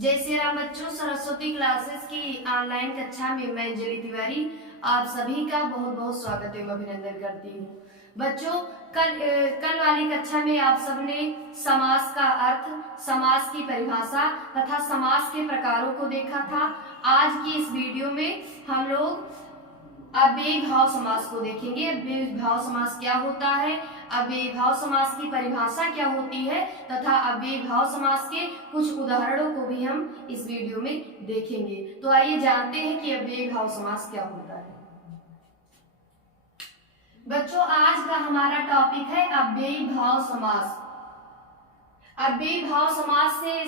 जय श्री राम बच्चों, सरस्वती क्लासेस की ऑनलाइन कक्षा में मैं अंजलि तिवारी आप सभी का बहुत बहुत स्वागत एवं अभिनंदन करती हूँ। बच्चों, कल वाली कक्षा में आप सबने समास का अर्थ, समास की परिभाषा तथा समास के प्रकारों को देखा था। आज की इस वीडियो में हम लोग अव्ययी भाव समास को देखेंगे। अव्ययी भाव समास क्या होता है, अव्ययी भाव समास की परिभाषा क्या होती है तथा अव्ययी भाव समास के कुछ उदाहरणों को भी हम इस वीडियो में देखेंगे। तो आइए जानते हैं कि अव्ययी भाव समास क्या होता है। बच्चों, आज का हमारा टॉपिक है अव्ययी भाव समास। अव्ययी भाव समास से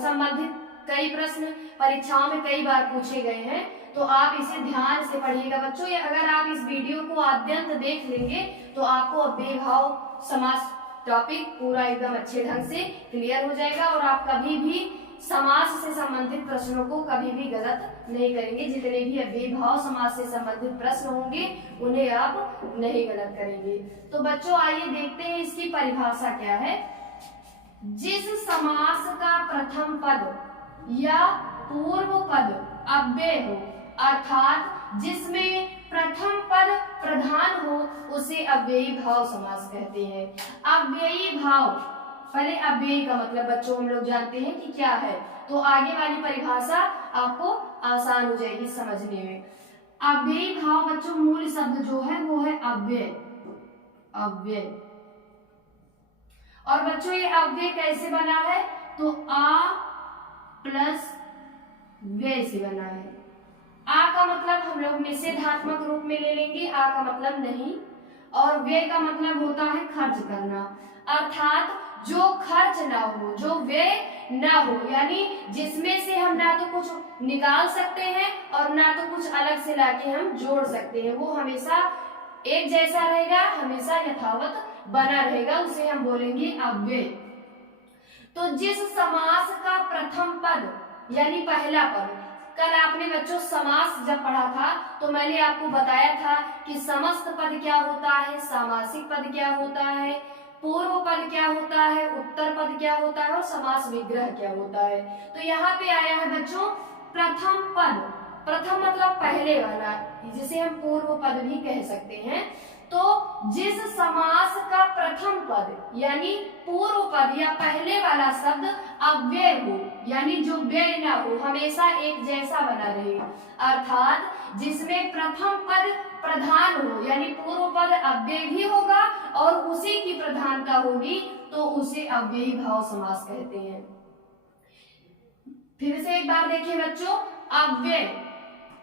संबंधित कई प्रश्न परीक्षाओं में कई बार पूछे गए हैं, तो आप इसे ध्यान से पढ़िएगा बच्चों। ये अगर आप इस वीडियो को आद्यंत देख लेंगे तो आपको अव्ययी भाव समास टॉपिक पूरा एकदम अच्छे ढंग से क्लियर हो जाएगा और आप कभी भी समास से संबंधित प्रश्नों को कभी भी गलत नहीं करेंगे। जितने भी अव्ययी भाव समास से संबंधित प्रश्न होंगे उन्हें आप नहीं गलत करेंगे। तो बच्चों, आइए देखते हैं इसकी परिभाषा क्या है। जिस समास का प्रथम पद या पूर्व पद अव्यय हो, अर्थात जिसमें प्रथम पद प्रधान हो, उसे अव्ययी भाव समास कहते हैं। अव्ययी भाव, पहले अव्ययी का मतलब बच्चों हम लोग जानते हैं कि क्या है, तो आगे वाली परिभाषा आपको आसान हो जाएगी समझने में। अव्ययी भाव बच्चों, मूल शब्द जो है वो है अव्यय। अव्यय, और बच्चों ये अव्यय कैसे बना है, तो आ प्लस व्यय से बना है। आ का मतलब हम लोग निषेधात्मक रूप में ले लेंगे, आ का मतलब नहीं, और व्यय का मतलब होता है खर्च करना, अर्थात जो खर्च ना हो, जो व्यय ना हो, यानी जिसमें से हम ना तो कुछ निकाल सकते हैं और ना तो कुछ अलग से लाके हम जोड़ सकते हैं, वो हमेशा एक जैसा रहेगा, हमेशा यथावत बना रहेगा, उसे हम बोलेंगे अव्यय। तो जिस समास का प्रथम पद यानी पहला पद, कल आपने बच्चों समास जब पढ़ा था तो मैंने आपको बताया था कि समस्त पद क्या होता है, सामासिक पद क्या होता है, पूर्व पद क्या होता है, उत्तर पद क्या होता है और समास विग्रह क्या होता है। तो यहाँ पे आया है बच्चों प्रथम पद। प्रथम मतलब पहले वाला, जिसे हम पूर्व पद भी कह सकते हैं। तो जिस समास का प्रथम पद यानी पूर्व पद या पहले वाला शब्द अव्यय हो, यानी जो व्यय ना हो, हमेशा एक जैसा बना रहे, अर्थात जिसमें प्रथम पद प्रधान हो, यानी पूर्व पद अव्यय भी होगा और उसी की प्रधानता होगी, तो उसे अव्ययी भाव समास कहते हैं। फिर से एक बार देखिए बच्चों, अव्यय,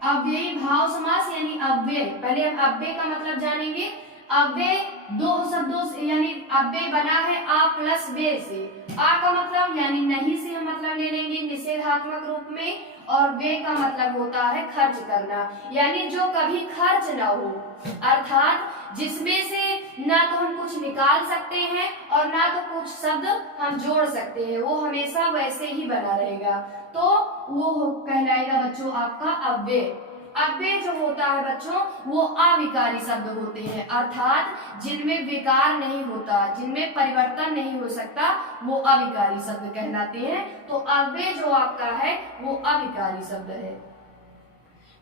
अव्ययी भाव समास यानी अव्यय। पहले हम अव्यय का मतलब जानेंगे। अव्यय दो शब्दों से, यानी अव्यय बना है आ प्लस व्यय से। आ का मतलब यानी नहीं से हम मतलब ले लेंगे निषेधात्मक रूप में, और व्यय का मतलब होता है खर्च करना, यानी जो कभी खर्च ना हो, अर्थात जिसमें से ना तो हम कुछ निकाल सकते हैं और ना तो कुछ शब्द हम जोड़ सकते हैं, वो हमेशा वैसे ही बना रहेगा, तो वो कहलाएगा बच्चों आपका अव्यय। अव्यय जो होता है बच्चों वो अविकारी शब्द होते हैं, अर्थात जिनमें विकार नहीं होता, जिनमें परिवर्तन नहीं हो सकता, वो अविकारी शब्द कहलाते हैं। तो अव्यय जो आपका है वो अविकारी शब्द है।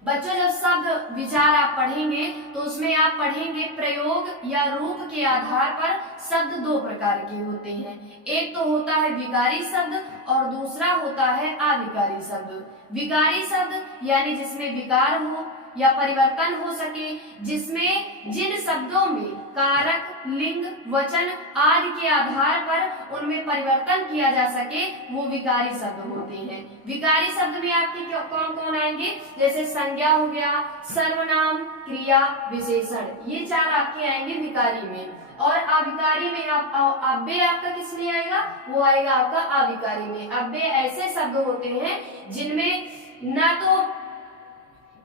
बच्चों, जब शब्द विचार आप पढ़ेंगे तो उसमें आप पढ़ेंगे प्रयोग या रूप के आधार पर शब्द दो प्रकार के होते हैं। एक तो होता है विकारी शब्द और दूसरा होता है अविकारी शब्द। विकारी शब्द यानी जिसमें विकार हो या परिवर्तन हो सके, जिसमें जिन शब्दों में कारक, लिंग, वचन आदि के आधार पर उनमें परिवर्तन किया जा सके, वो विकारी शब्द होते हैं। विकारी शब्द में आपके कौन कौन आएंगे, जैसे संज्ञा हो गया, सर्वनाम, क्रिया, विशेषण, ये चार आपके आएंगे विकारी में। और अविकारी में आप अव्यय आपका किस लिए आएगा, वो आएगा आपका अविकारी में। अव्यय ऐसे शब्द होते हैं जिनमें ना तो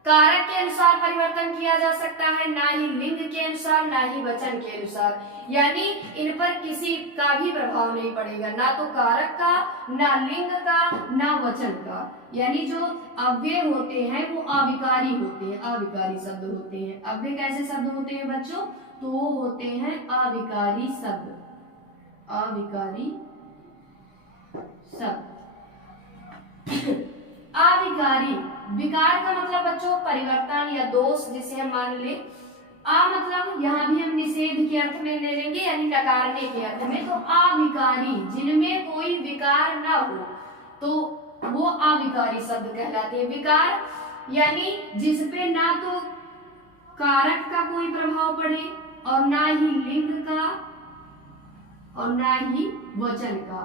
कारक के अनुसार परिवर्तन किया जा सकता है, ना ही लिंग के अनुसार, ना ही वचन के अनुसार, यानी इन पर किसी का भी प्रभाव नहीं पड़ेगा, ना तो कारक का, ना लिंग का, ना वचन का। यानी जो अव्यय होते हैं वो अविकारी होते हैं, अविकारी शब्द होते हैं। अव्यय कैसे शब्द होते हैं बच्चों, तो वो होते हैं अविकारी शब्द, अविकारी शब्द। अविकारी, विकार का मतलब बच्चों परिवर्तन या दोष, जिसे हम मान ले। आ मतलब यहाँ भी हम निषेध के अर्थ में ले लेंगे, यानी नकारने के अर्थ में। तो अविकारी, जिनमें कोई विकार ना हो, तो वो अविकारी शब्द कहलाते हैं। विकार यानी जिसपे ना तो कारक का कोई प्रभाव पड़े और ना ही लिंग का और ना ही वचन का,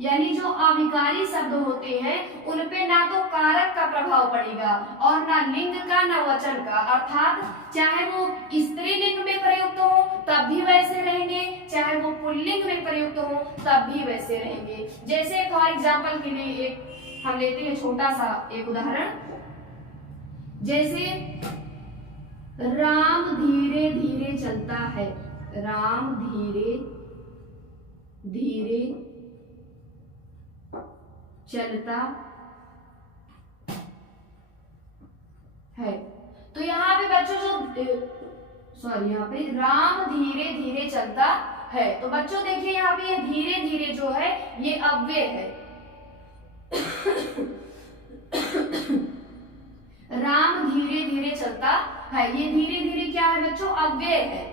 यानी जो अविकारी शब्द होते हैं उनपे ना तो कारक का प्रभाव पड़ेगा और ना लिंग का ना वचन का, अर्थात चाहे वो स्त्रीलिंग में प्रयुक्त हो तब भी वैसे रहेंगे, चाहे वो पुल्लिंग में प्रयुक्त हो तब भी वैसे रहेंगे। जैसे फॉर एग्जाम्पल के लिए एक हम लेते हैं छोटा सा एक उदाहरण, जैसे राम धीरे धीरे चलता है, राम धीरे धीरे चलता है। तो यहाँ पे बच्चों यहाँ पे राम धीरे धीरे चलता है, तो बच्चों देखिए यहाँ पे ये धीरे धीरे जो है ये अव्यय है। राम धीरे धीरे चलता है, ये धीरे धीरे क्या है बच्चों, अव्यय है।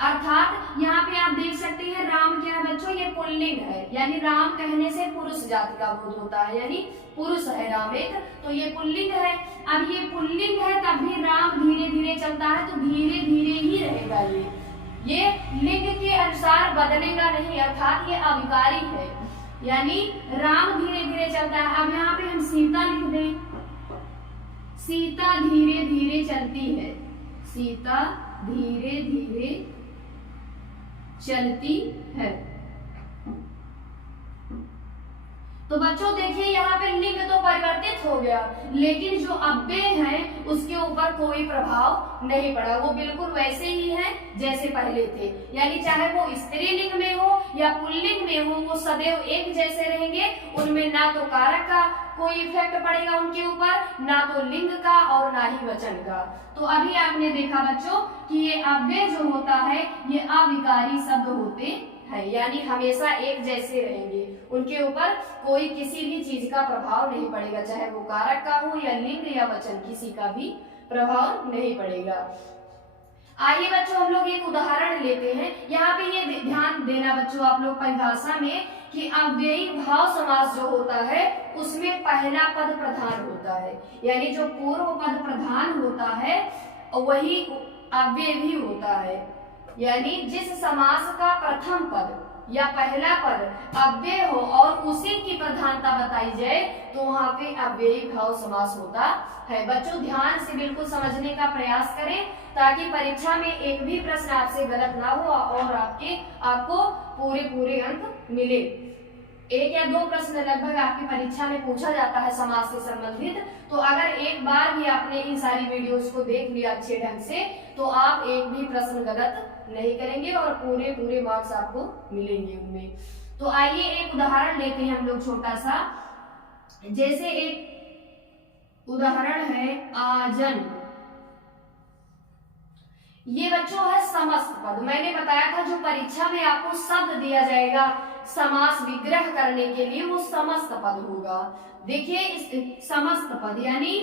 अर्थात यहाँ पे आप देख सकते हैं राम क्या है बच्चों, ये पुल्लिंग है, यानी राम कहने से पुरुष जाति का बोध होता है, यानी पुरुष है राम एक, तो ये पुल्लिंग है। अब ये पुल्लिंग है तब भी राम धीरे धीरे चलता है, तो धीरे धीरे ही रहेगा ये लिंग के अनुसार बदलेगा नहीं, अर्थात ये अविकारी है, यानी राम धीरे धीरे चलता है। अब यहाँ पे हम सीता लिख दें, सीता धीरे धीरे चलती है, सीता धीरे धीरे चलती है। तो बच्चों देखिए यहाँ पे लिंग तो परिवर्तित हो गया, लेकिन जो अव्यय है उसके ऊपर कोई प्रभाव नहीं पड़ा, वो बिल्कुल वैसे ही है जैसे पहले थे, यानी चाहे वो स्त्रीलिंग में हो या पुल्लिंग में हो, वो सदैव एक जैसे रहेंगे। उनमें ना तो कारक का कोई इफेक्ट पड़ेगा उनके ऊपर, ना तो लिंग का और ना ही वचन का। तो अभी आपने देखा बच्चों कि ये अव्यय जो होता है ये अविकारी शब्द होते है, यानी हमेशा एक जैसे रहेंगे, उनके ऊपर कोई किसी भी चीज का प्रभाव नहीं पड़ेगा, चाहे वो कारक का हो या लिंग या वचन, किसी का भी प्रभाव नहीं पड़ेगा। आइए बच्चों हम लोग एक उदाहरण लेते हैं। यहाँ पे ये ध्यान देना बच्चों आप लोग परिभाषा में कि अव्ययी भाव समास जो होता है उसमें पहला पद प्रधान होता है, यानी जो पूर्व पद प्रधान होता है वही अव्यय भी होता है, यानी जिस समास का प्रथम पद या पहला पद अव्यय हो और उसी की प्रधानता बताई जाए तो वहां पे अव्ययी भाव समास होता है। बच्चों ध्यान से बिल्कुल समझने का प्रयास करें ताकि परीक्षा में एक भी प्रश्न आपसे गलत ना हो और आपको पूरे अंक मिले। एक या दो प्रश्न लगभग आपकी परीक्षा में पूछा जाता है समास से संबंधित, तो अगर एक बार भी आपने इन सारी वीडियोस को देख लिया अच्छे ढंग से तो आप एक भी प्रश्न गलत नहीं करेंगे और पूरे मार्क्स आपको मिलेंगे उनमें। तो आइए एक उदाहरण लेते हैं हम लोग छोटा सा, जैसे एक उदाहरण है आजन। ये बच्चों है समस्त पद। मैंने बताया था जो परीक्षा में आपको शब्द दिया जाएगा समास विग्रह करने के लिए वो समस्त पद होगा। देखिए इस समस्त पद यानी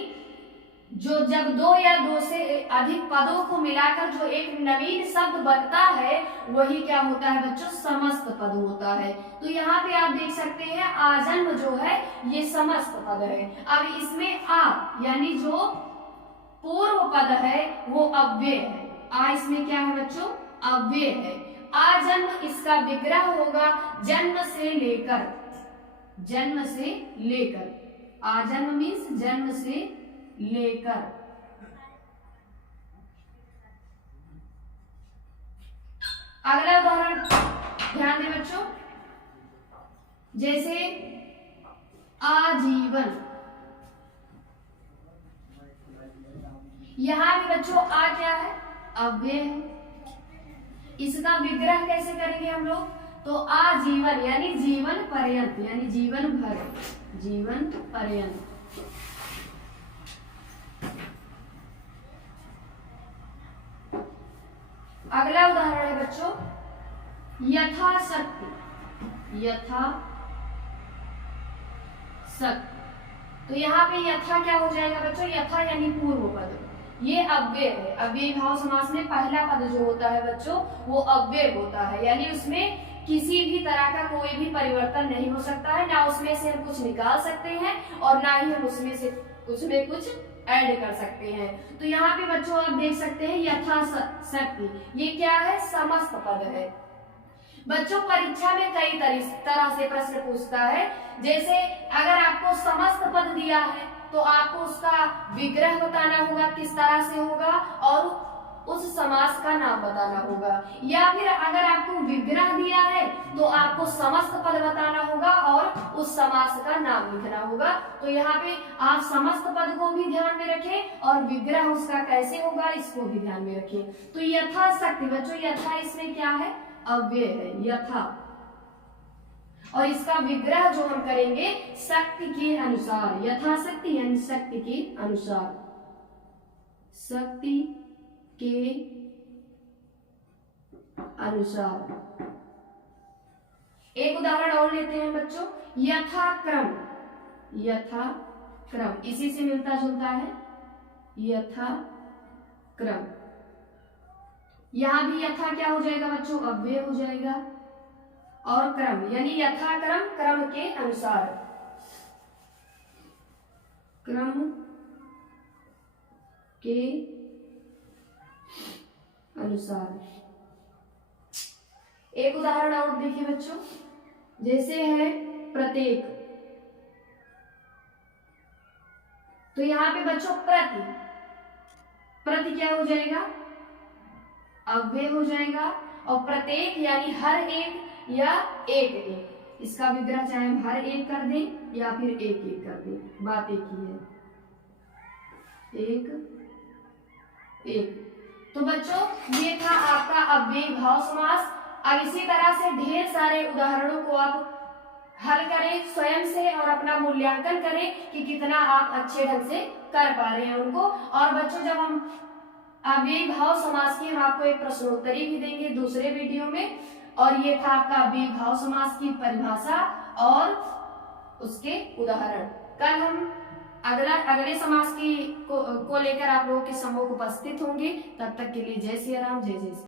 जो जब दो या दो से अधिक पदों को मिलाकर जो एक नवीन शब्द बनता है वही क्या होता है बच्चों, समस्त पद होता है। तो यहाँ पे आप देख सकते हैं आजन्म जो है ये समस्त पद है। अब इसमें आ यानी जो पूर्व पद है वो अव्यय है, आ इसमें क्या है बच्चों, अव्यय है। आजन्म इसका विग्रह होगा जन्म से लेकर, जन्म से लेकर, आजन्म मीन्स जन्म से लेकर। अगला उदाहरण ध्यान दें बच्चों, जैसे आजीवन। यहां भी बच्चों आ क्या है, अव्यय है। इसका विग्रह कैसे करेंगे हम लोग, तो आजीवन यानी जीवन पर्यंत, यानी जीवन भर, जीवन पर्यंत। अगला उदाहरण है बच्चों यथाशक्ति, यथाशक्ति। तो यहाँ पे यथा क्या हो जाएगा बच्चों, यथा यानी पूर्व पद, ये अव्यय है। अव्ययी भाव समास में पहला पद जो होता है बच्चों वो अव्यय होता है, यानी उसमें किसी भी तरह का कोई भी परिवर्तन नहीं हो सकता है, ना उसमें से हम कुछ निकाल सकते हैं और ना ही हम उसमें कुछ ऐड कर सकते हैं। तो यहाँ पे बच्चों आप देख सकते हैं यथाशक्ति, ये क्या है, समस्त पद है। बच्चों परीक्षा में कई तरह से प्रश्न पूछता है, जैसे अगर आपको समस्त पद दिया है तो आपको उसका विग्रह बताना होगा किस तरह से होगा और उस समास का नाम बताना होगा, या फिर अगर आपको विग्रह दिया है तो आपको समस्त पद बताना होगा और उस समास का नाम लिखना होगा। तो यहाँ पे आप समस्त पद को भी ध्यान में रखें और विग्रह उसका कैसे होगा इसको भी ध्यान में रखें। तो यथाशक्ति बच्चों, यथा इसमें क्या है, अव्यय है यथा, और इसका विग्रह जो हम करेंगे शक्ति के अनुसार, यथाशक्ति यानी शक्ति के अनुसार, शक्ति के अनुसार। एक उदाहरण और लेते हैं बच्चों, यथाक्रम, यथाक्रम इसी से मिलता जुलता है, यथाक्रम। यहां भी यथा क्या हो जाएगा बच्चों, अव्यय हो जाएगा, और क्रम यानी यथाक्रम क्रम के अनुसार, क्रम के अनुसार। एक उदाहरण और देखिए बच्चों, जैसे है प्रत्येक, तो यहाँ पे बच्चों प्रति क्या हो जाएगा, अव्यय हो जाएगा, और प्रत्येक यानी हर एक या एक, इसका विग्रह चाहे हम हर एक कर दें या फिर एक कर दें, बात एक ही है, एक। तो बच्चों ये था आपका अव्ययी भाव समास। अब इसी तरह से ढेर सारे उदाहरणों को आप हल करें स्वयं से और अपना मूल्यांकन करें कि कितना आप अच्छे ढंग से कर पा रहे हैं उनको। और बच्चों जब हम अव्ययी भाव समास की हम आपको एक प्रश्नोत्तरी भी देंगे दूसरे वीडियो में, और ये था आपका अव्ययी भाव समास की परिभाषा और उसके उदाहरण। कल हम अगले समास की को लेकर आप लोगों के सम्मुख उपस्थित होंगे। तब तक के लिए जय श्री राम, जय जय श्री।